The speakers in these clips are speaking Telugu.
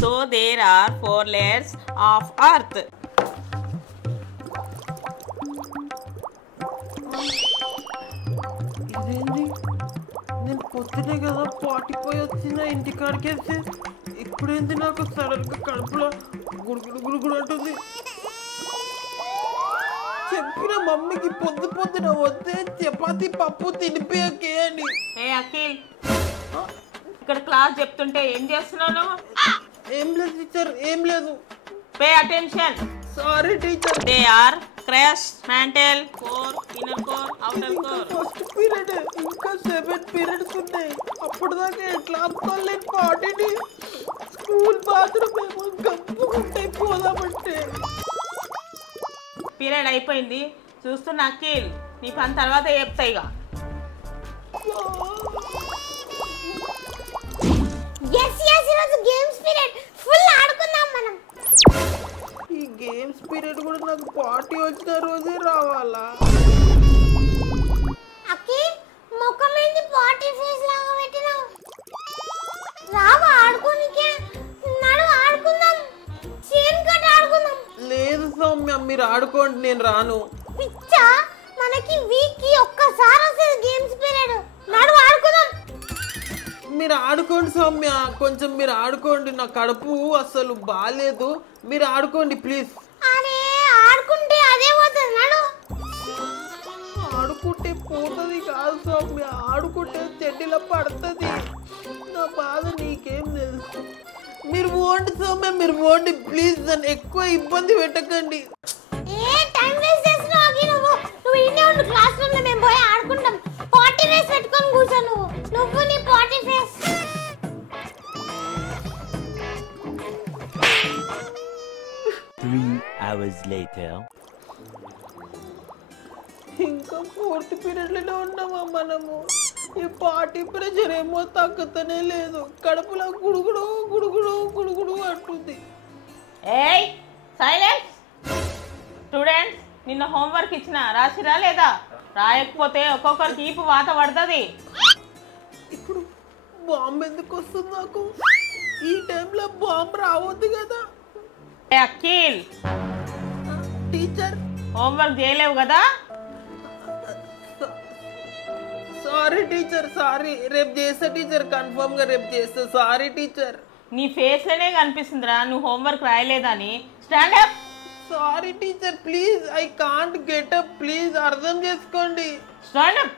So there are 4 layers of earth. ఇదేంటి నేను పొద్దునే కదా పాటిపోయి వచ్చిన ఇంటికాడికేసి ఇప్పుడేంటి నాకు సడన్గా కడుపులో గుడుగుడు గుడుగుడు అంటుంది. చెప్పిన మమ్మీకి పొద్దున వస్తే చపాతి పప్పు తినిపోయాకే అని. ఏ అఖిల్, ఇక్కడ క్లాస్ చెప్తుంటే ఏం చేస్తున్నావు? ఏం లేదు టీచర్, ఏం లేదు. Pay attention. Sorry teacher. They are crust, mantle, core, inner core, outer core. First period ఇంకా 7 పీరియడ్స్ ఉన్నాయి. అప్పటిదాకా ఎట్లా ఆపుకోలేదు పాటిని. స్కూల్ బాత్రూమ్ ఏమో గమ్ముకుంటే పోదామంటే. పీరియడ్ అయిపోయింది చూస్తున్నా అఖిల్, నీ పని తర్వాత చెప్తా ఇక. ఈరోజు గేమ్స్ పీరియడ్ ఫుల్ ఆడుకుందాం మనం. ఈ గేమ్స్ పీరియడ్ కూడా నాకు పార్టీ వచ్చిన రోజే రావాలా? అక్కి ముఖం ఏంది పార్టీ ఫేస్ లాగా పెట్టినావు? రావా ఆడుకోనికే? నడు ఆడుకుందాం, చైన్ కట్ ఆడుకుందాం. లేదు సౌమ్య, మీరు ఆడుకోండి, నేను రాను. పిచ్చా, మనకి వీక్ కి ఒక్కసారి వస్తుంది గేమ్స్ పీరియడ్. నడు ఆడుకుందాం. మీరు ఆడుకోండి సౌమ్య, కొంచెం మీరు ఆడుకోండి. నా కడుపు అసలు బాగాలేదు, మీరు ఆడుకోండి ప్లీజ్. అరే ఆడుకుంటే అదే పోతుంది. నడు. ఆడుకుంటే పోతుంది కాదు సౌమ్య, ఆడుకుంటే చెడ్డీలో పడుతుంది. నా బాధ నీకేం తెలుసు. మీరు పోండి సౌమ్య, మీరు పోండి ప్లీజ్. నన్ను ఎక్కువ ఇబ్బంది పెట్టకండి. ఏ టైం వేస్ట్ చేస్తున్నావు అఖి? నువ్వు ఇన్నే ఉండు, క్లాస్ రూమ్ లో మేము పోయి ఆడుకుంటాం. పార్టీ ఫేస్ పెట్టుకొని కూర్చో నువ్వు నీ పార్టీ ఫేస్. 3 hours later. ఇంకా 4th పీరియడ్లోనే ఉన్నామా మనము? ఈ పార్టీ ప్రెషర్ ఏమో తగ్గుతూనే లేదు. కడుపులో గుడుగుడు గుడుగుడు గుడుగుడు అంటుంది. ఏయ్ సైలెన్స్. స్టూడెంట్స్, నిన్న హోంవర్క్ ఇచ్చిన రాసిరా లేదా? రాయకపోతే ఒక్కొక్కరికి ఈపు వాత పడుతుంది. ఇప్పుడు బాంబు ఎందుకు వస్తుంది నాకు? ఈ టైంలో బాంబు రావద్దు కదా. అఖిల్, టీచర్ హోంవర్క్ చేయలేవు కదా? Sorry teacher, sorry. రేపు చేస్తా టీచర్, కన్ఫర్మ్ గా రేపు చేస్తా. Sorry teacher. నీ ఫేస్ లోనే కనిపిస్తుందిరా నువ్వు హోంవర్క్ రాయలేదని. Stand up. Sorry teacher, please. I can't get up, please అర్థం చేసుకోండి. Stand up.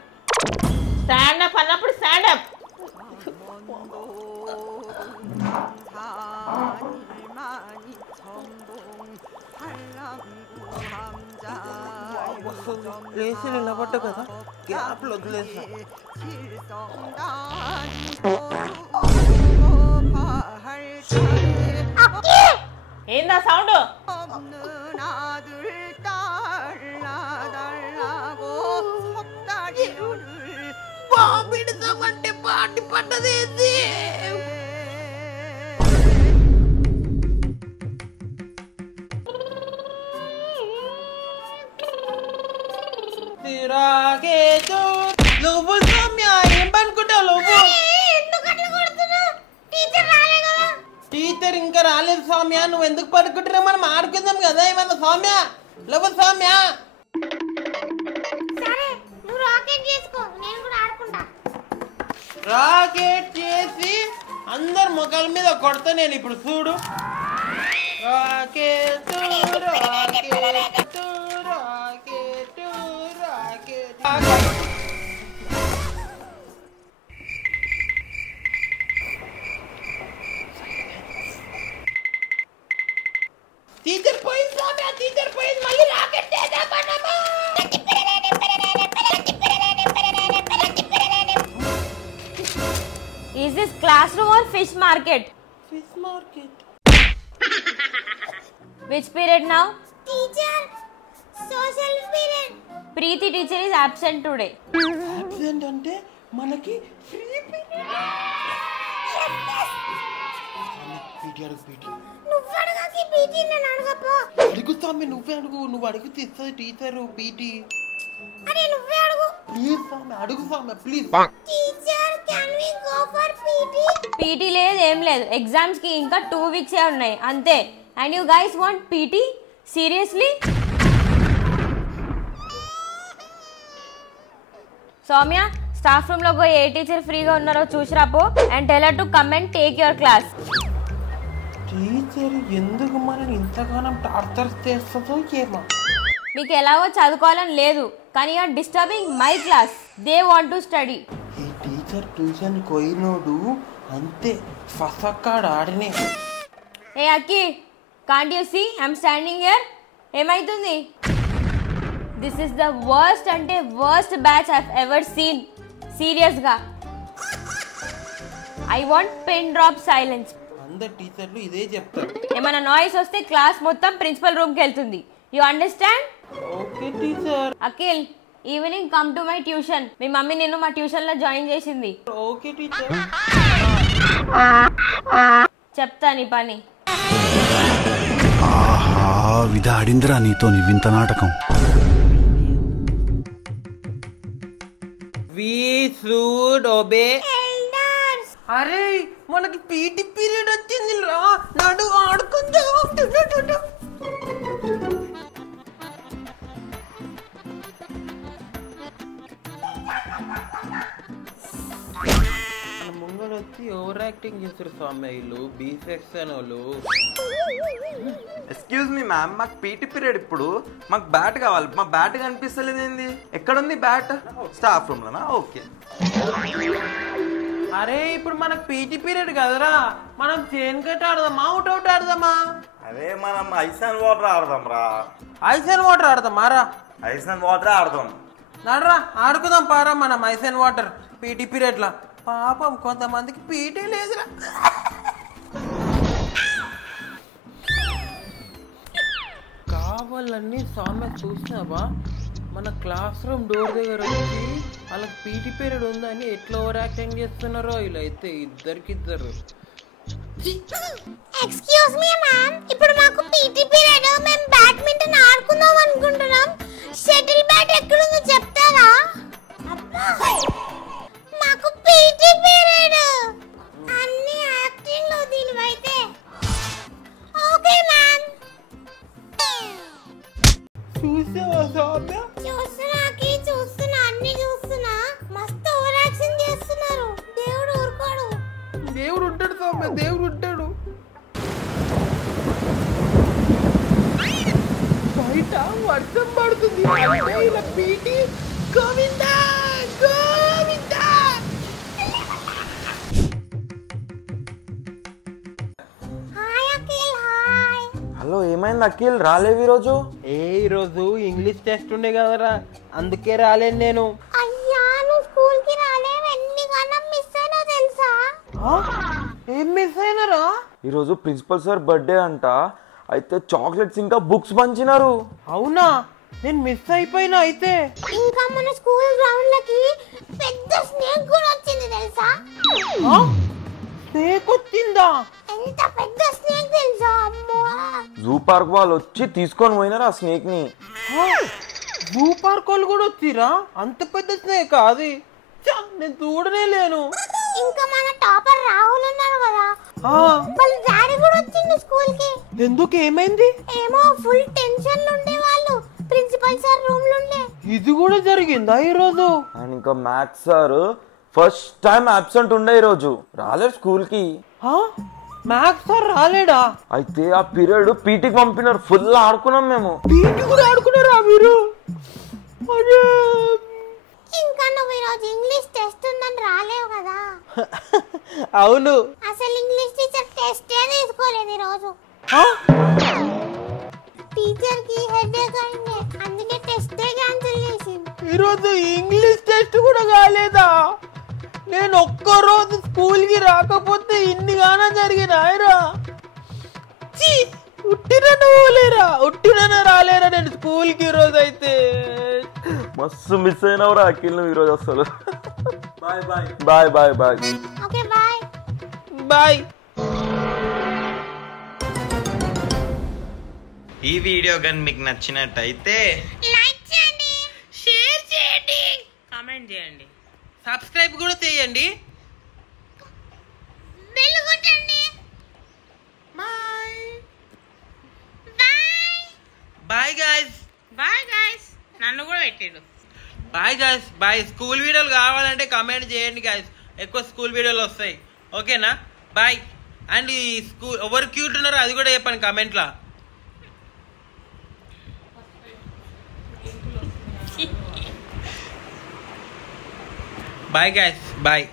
స్టాండ్ అప్ అన్నప్పుడు స్టాండ్ అప్. లేచి నిలబడ్డ కదా, గ్యాప్లు వదిలేసా. ఏందా సౌండ్? బాబిడదామంటే పాటి పడ్డదేంది? నువ్వు సౌమ్య ఏం పనుకుంటావు? నువ్వు టీచర్ ఇంకా రాలేదు సౌమ్య, నువ్వు ఎందుకు పడుకుంటున్నావు? మనం ఆడుకుందాం కదా ఏమన్నా. సౌమ్య లేవు సౌమ్య. సరే నువ్వు రాకెట్ చేసుకో, నేను కూడా ఆడుకుంటా. రాకెట్ చేసి అందరు ముఖాల మీద కొడతా నేను ఇప్పుడు. చూడు, rocket rocket rocket rocket. Teacher పోయింది సౌమ్య, టీచర్ పోయింది. మళ్ళీ రాకెట్ చేద్దాం మనము. Is this classroom or fish market? Fish market. Which period now? Teacher social period. Preeti teacher is absent today. Absent అంటే మనకి ఫ్రీ నువ్వు అడగకి పీటీ నేను అడగపో. అడుగుతామే, నువ్వే అడుగు. నువ్వు అడిగితే ఇస్తుంది టీచరు పీటీ. అరే నువ్వే అడుగు. ప్లీజ్ సామె, అడుగు సామె please. Teacher can we go for PT? PT లేదు ఏం లేదు, ఎగ్జామ్స్ కి ఇంకా 2 weeks ఉన్నాయి అంతే. And you guys want PT? Seriously? Soumya, staff room లో పోయి ఏ టీచర్ ఫ్రీగా ఉన్నారో చూసిరాపో and tell her to come and take your class. Teacher ఎందుకు మనని ఇంతగానం టార్చర్ చేస్తుందో ఏమో. మీకు ఎలాగో చదువుకోవాలని లేదు, కానీ you're disturbing my class. They want to study. ఈ టీచర్ ట్యూషన్ పోయినోడు అంతే ఫసక్కాడు ఆడినే. ఏ అక్కి, can't you see I'm standing here? ఏమైతుంది? దిస్ ఇస్ ద వర్స్ట్ అంటే worst batch I ever seen. సీరియస్గా I want pin drop silence. అందరు టీచర్లు ఇదే చెప్తారు. ఏమైనా నాయిస్ వస్తే క్లాస్ మొత్తం ప్రిన్సిపల్ రూమ్కి వెళ్తుంది. You understand? Okay teacher. Akhil, evening come to my tuition. Me mummy నిన్ను మా ట్యూషన్లో జాయిన్ చేసింది. Okay teacher. చెప్తా నీ పని. ఆహా, విధాడిందిరా నీతో నీ వింత నాటకం. We should obey. అరే మనకి పీటీ పీరియడ్ వచ్చింది రా, నడు ఆడుకుందాం. ముంగడు వచ్చి ఓవర్ యాక్టింగ్ చేస్తారు స్వామి, బీ సెక్షన్ వాళ్ళు. ఎక్స్క్యూజ్ మీ మ్యామ్, మాకు పీటీ పీరియడ్ ఇప్పుడు, మాకు బ్యాట్ కావాలి. మా బ్యాట్ కనిపిస్తలేదు ఏంది? ఎక్కడుంది బ్యాట్? స్టాఫ్ రూమ్ లోనా? ఓకే. అరే ఇప్పుడు మనకు పీటీ పీరియడ్ కదరా, మనం చేన్ కట్ ఆడదామా, అవుట్ ఆడదామా? అదే మనం ఐస్ అండ్ వాటర్ ఆడదాం రా. ఐస్ అండ్ వాటర్ ఆడదామా రా? ఐస్ అండ్ వాటర్ ఆడదాం. నడరా ఆడుకుందాం పారా మనం ice and water PT period లా. పాపం కొంతమందికి పీటీ లేదురా. కావాలన్నీ సామె చూసినావా, మన క్లాస్ రూమ్ డోర్ దగ్గర వచ్చి వాళ్ళకి పీటీ పీరియడ్ ఉందని ఎట్లా ఓవర్ యాక్టింగ్ చేస్తున్నారో ఇలా అయితే ఇద్దరికిద్దరు. ఎక్స్క్యూజ్ మీ మ్యామ్, ఇప్పుడు మాకు పీటీ పీరియడ్, మేము బ్యాడ్మింటన్ ఆడుకుందాం అనుకుంటున్నాం. షటిల్ బ్యాట్ ఎక్కడుందో చెప్తారా? మాకు పీటీ పీరియడ్. అన్ని యాక్టింగ్ లో దీనివైతే. Okay ma'am. చూసావా సామె? చూస్తున్నా అన్ని చూస్తున్నా. మస్తు ఓవర్ యాక్షన్ చేస్తున్నారు. దేవుడు ఊరుకోడు. దేవుడు ఉంటాడు సామె, దేవుడు ఉంటాడు. బయట వర్షం పడుతుంది, ఇలా PT Govinda Govinda. Hi Akhil, hi. Hello, ఏమైంది అఖిల్? రాలేవు ఈరోజు? ఈరోజు ఇంగ్లీష్ టెస్ట్ ఉండే కదరా, అందుకే రాలేను నేను. అయ్యా, నువ్వు స్కూల్ కి రాలేవు. ఎన్నికన్నా మిస్ అయినా తెలుసా? ఏం మిస్ అయినారా? ఈరోజు ప్రిన్సిపల్ సార్ బర్త్డే అంట, అయితే చాక్లెట్స్ ఇంకా బుక్స్ పంచినారు. అవునా, నేను మిస్ అయిపోయినా అయితే. ఇంకా మన స్కూల్ గ్రౌండ్ లకి పెద్ద స్నేక్ కూడా వచ్చింది తెలుసా? స్నేక్ వచ్చిందా? ఎంత పెద్ద స్నేక్ తెలుసా? అమ్మో. జూ పార్క్ వాళ్ళు వచ్చి తీసుకొని పోయినారు ఆ స్నేక్ ని. జూ పార్క్ వాళ్ళు కూడా వచ్చిరా? అంత పెద్ద స్నేక్ అది? నేను చూడనే లేను. ఇంకా మన టాపర్ రాహుల్ ఉన్నాడు కదా, వాళ్ళ డాడీ కూడా వచ్చిండు స్కూల్ కి. ఎందుకు, ఏమైంది? ఏమో ఫుల్ టెన్షన్ లో ఉండే వాళ్ళు, ప్రిన్సిపల్ సార్ రూమ్ లో ఉండే. ఇది కూడా జరిగిందా ఈరోజు? అండ్ ఇంకా maths sir first time absent ఉండే ఈరోజు, రాలేదు స్కూల్ కి. మ్యాథ్స్ సార్ రాలేడా? అయితే ఆ పీరియడ్ పీటీకి పంపినారు, ఫుల్ ఆడుకున్నాం మేము. పీటీ కూడా ఆడుకున్నారా మీరు? ఇంకా నువ్వు ఈరోజు ఇంగ్లీష్ టెస్ట్ ఉందని రాలేవు కదా. అవును. అసలు ఇంగ్లీష్ టీచర్ టెస్టే తీసుకోలేదు ఈరోజు. టీచర్ కి హెడేక్ అయింది, అందుకే టెస్టే క్యాన్సిల్ చేసింది. ఈరోజు ఇంగ్లీష్ టెస్ట్ కూడా కాలేదా? నేను ఒక్కరోజు స్కూల్ కి రాకపోతే ఇన్ని గానా జరిగినాయరా. ఉట్టిన రాలేరా నేను స్కూల్ కి ఈరోజు అయితే. మస్తు మిస్ అయినవరా అఖిల్ నువ్వు ఈరోజు అసలు. Bye bye bye bye bye. Okay bye bye. ఈ వీడియో కానీ మీకు నచ్చినట్టయితే లైక్ చేయండి, షేర్ చేయండి, కామెంట్ చేయండి, సబ్స్క్రైబ్ కూడా చేయండి. Bye guys. Bye guys. నన్ను కూడా పెట్టాడు. Bye guys. బాయ్. స్కూల్ వీడియోలు కావాలంటే కమెంట్ చేయండి గాయస్, ఎక్కువ స్కూల్ వీడియోలు వస్తాయి. ఓకేనా? బాయ్. అండ్ ఈ స్కూల్ ఎవరు క్యూట్ ఉన్నారో అది కూడా చెప్పండి కమెంట్లో. Bye guys. బాయ్.